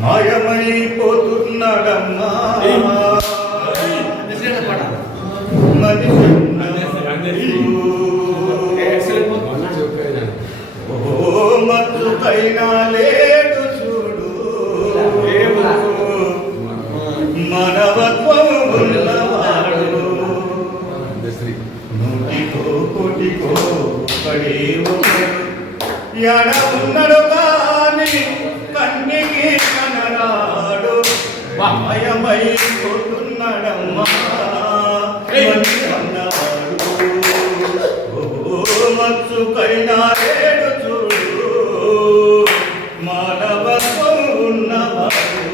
మాయమైపోతున్నాడమ్మా మత్తుకైనా లేడు చూడు మనవత్వం ఉన్నవాడు నూటికో కోటికో పడే ఎడ ఉన్నాడు కానీ కన్నికి కనరాడు మాయమైపోతున్నాడమ్మా మత్సుకైనా లేడు చూడు మానవత్వం ఉన్నవాడు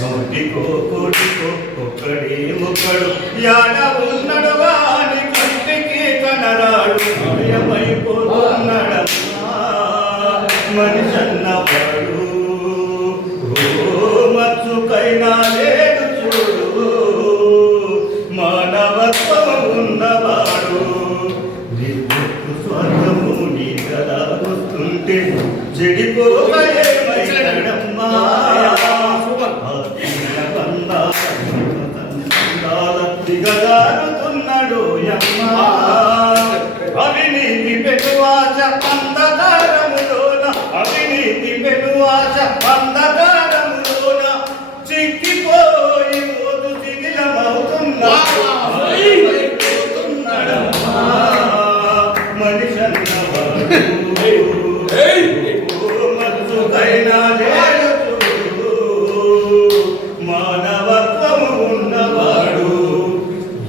నోటికో కోటికో ఒక్కడే ఒక్కడు యాడ ఉన్నాడు వాని కంటికి కనరాడు మాయమైపోతున్నాడమ్మా మనిషన్నవాడు మత్సుకైనా లేడు చూడు మానవత్వం ఉన్నవాడు స్వర్గము నీ కదా వస్తుంటే చెడిపోయేమయ్యడమ్మా దిగజారుతున్నాడు అమ్మా అవినీతి పెనువాచ అంధకారములోన అవినీతి పెనువాచ అంధకారములోన చిక్కిపోయి మోదు శిథిలమవుతున్నాడు మత్సుకైనా లేడు మానవత్వము ఉన్నవాడు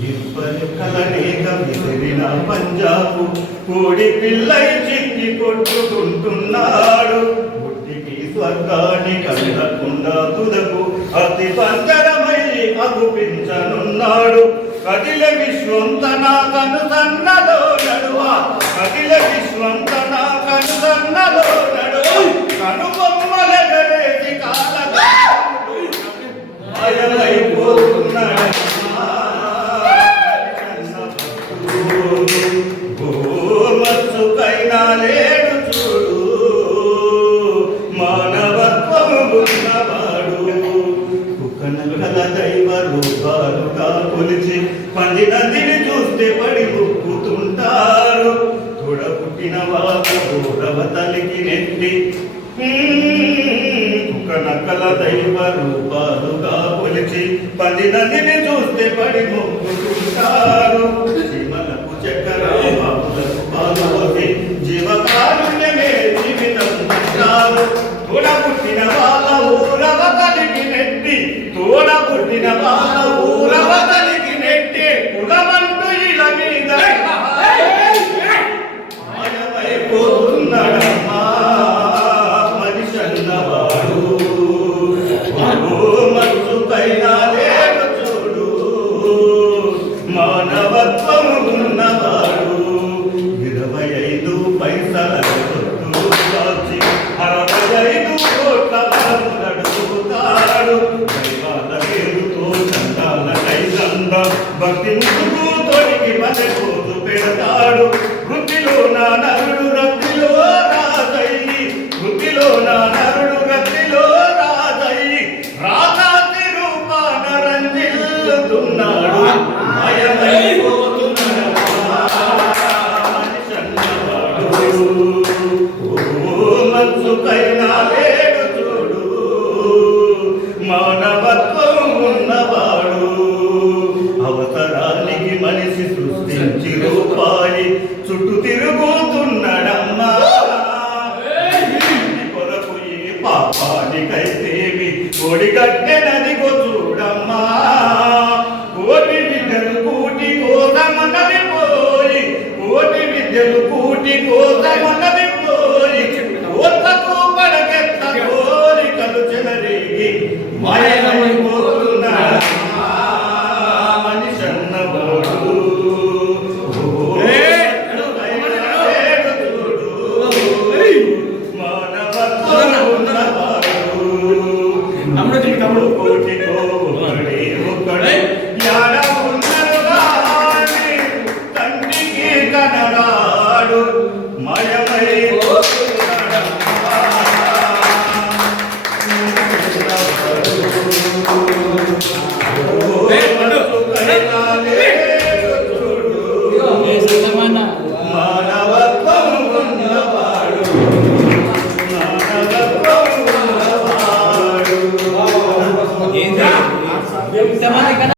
ఇప్పటి కలనేక విసిరిన పంజాబు కోడి పిల్లై చిక్కి కొట్టుకుంటున్నాడు పుట్టికి స్వర్గానికి అందకుండా తుదకు అతి పంజరమై అగుపించనున్నాడు కదిల విశ్వంతన కనుసన్నలో నడువా కదిల విశ్వంతన కనుసన్నలో నడువా కనుబొమ్మలగరేసి కాలమైపోతున్నాడు మత్సుకైనా లేడు చూడు మానవత్వము ఉన్నవాడు కుకనకల దైవ రూపాలుగా కొలిచి పంది నదిని చూస్తే పడి మొక్కుతుంటారు తోడపుట్టిన వాళ్ళు గౌరవతలికి నెట్టి కుకనకల దైవ రూపాలుగా కొలిచి పంది నదిని చూస్తే పడి మొక్కుతుంటారు శ్రీమలకు చక్కెర బాబులకు పాలు పోసి జీవకారుణ్యమే జీవితం అంటారు తోడపుట్టిన వాళ్ళ ఊరవతలికి నెట్టి తోడపుట్టిన వాళ్ళ ఊరవతలికి నెట్టి కులమంటూ ఇలా మీద మాయమైపోతున్నాడమ్మా మనిషన్నవాడు మత్సుకైనా లేడు చూడు మానవత్వము ఉన్నవాడు 25 పైసల సొత్తులు కాచి 65 కోట్ల నడుపుతాడు దైవాల పేరుతో చందాల కైదండ భక్తి ముసుగు తొడిగి మనకోదు పెడతాడు వృత్తిలో నా నరుడు రక్తిలో రాజయ్యి వృత్తిలో నా నరుడు రక్తిలో రాజయ్యి రాజాతి రూపాన రంజిల్లుతున్నాడు మత్సుకైనా లేడు చూడు మానవత్వం ఉన్నవాడు అవసరానికి మనిషి సృష్టించి రూపాయి చుట్టూ తిరుగుతున్నాడమ్మా కొరకు ఏ పాపానికైతేమి ఒడిగట్టెనదిగో చూడమ్మా కోటి విద్యలు కూటి కోసమన్నది పోయి కోటి విద్యలు కూటి కోసమన్నది పోయి కోతకు పడగెత్త కోరికలు చెలరేగి మాయమైపోతున్నాడమ్మా మనిషన్నవాడు మానవత్వం ఉన్నవాడు కోటి కోడి ఒకడే యాడ ఉన్నాడు కంటికి కనరాడు మయమ మన